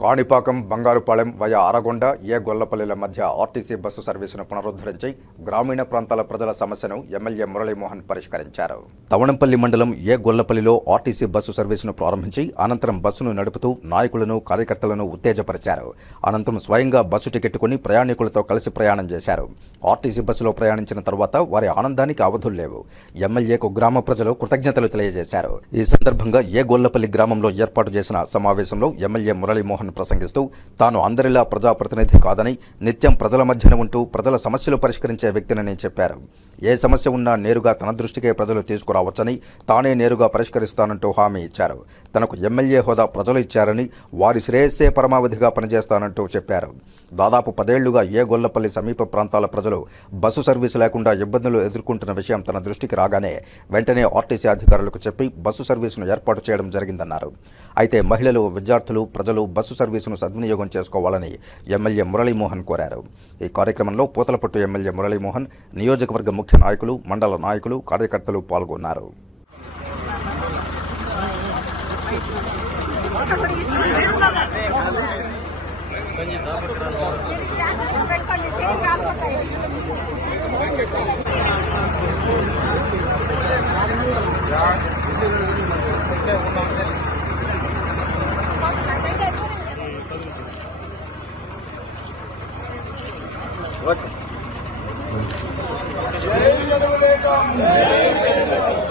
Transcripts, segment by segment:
Kanipakam Bangarupalem via Aragonda ఏ గొల్లపల్లిల మధ్య RTC bus సర్వీసును పునరుద్ధరించి గ్రామీణ ప్రాంతాల ప్రజల సమస్యను ఎమ్మెల్యే మురళీమోహన్ పరిష్కరించారు. తవణంపల్లి మండలం ఏ గొల్లపల్లిలో ఆర్టీసీ బస్సు సర్వీసును ప్రారంభించి అనంతరం బస్సును నడుపుతూ నాయకులను కార్యకర్తలను ఉత్తేజపరిచారు. అనంతరం స్వయంగా బస్సు టికెట్ కొని ప్రయాణికులతో కలిసి ప్రయాణం చేశారు. ఆర్టీసీ బస్సులో ప్రయాణించిన తర్వాత వారి ఆనందానికి అవధులు లేవు. ఎమ్మెల్యేకు గ్రామ ప్రజలు కృతజ్ఞతలు తెలియజేశారు. ఈ సందర్భంగా ఏ గొల్లపల్లి గ్రామంలో ఏర్పాటు చేసిన సమావేశంలో ఎమ్మెల్యే మురళీమోహన్ ప్రసంగిస్తూ తాను అందరిలా ప్రజాప్రతినిధి కాదని నిత్యం ప్రజల మధ్యన ఉంటూ ప్రజల సమస్యలు పరిష్కరించే వ్యక్తినని చెప్పారు. ఏ సమస్య ఉన్నా నేరుగా తన దృష్టికే ప్రజలు తీసుకురావచ్చని తానే నేరుగా పరిష్కరిస్తానంటూ హామీ ఇచ్చారు. తనకు ఎమ్మెల్యే హోదా ప్రజలు ఇచ్చారని వారి శ్రేయస్సే పరమావధిగా పనిచేస్తానంటూ చెప్పారు. దాదాపు 10 ఏళ్లుగా ఏ గొల్లపల్లి సమీప ప్రాంతాల ప్రజలు బస్సు సర్వీసు లేకుండా ఇబ్బందులు ఎదుర్కొంటున్న విషయం తన దృష్టికి రాగానే వెంటనే ఆర్టీసీ అధికారులకు చెప్పి బస్సు సర్వీసును ఏర్పాటు చేయడం జరిగిందన్నారు. అయితే మహిళలు, విద్యార్థులు, ప్రజలు బస్సు సర్వీసును సద్వినియోగం చేసుకోవాలని ఎమ్మెల్యే మురళీమోహన్ కోరారు. ఈ కార్యక్రమంలో పూతలపట్టు ఎమ్మెల్యే మురళీమోహన్, నియోజకవర్గ ముఖ్య నాయకులు, మండల నాయకులు, కార్యకర్తలు పాల్గొన్నారు. జై తెలుగుదేశం,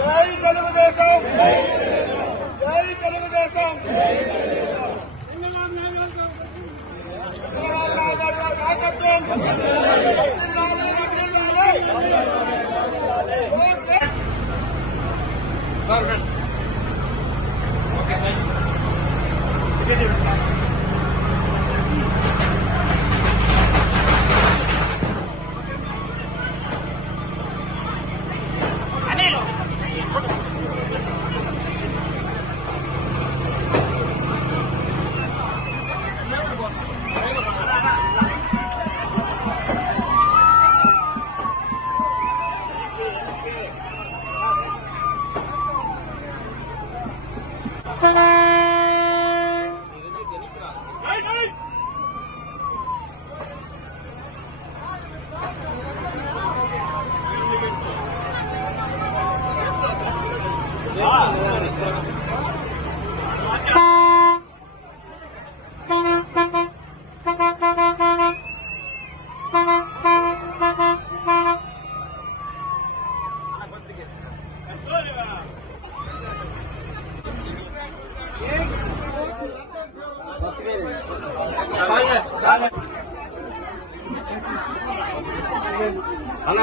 జై తెలుగుదేశం, జై తెలుగుదేశం. అన్న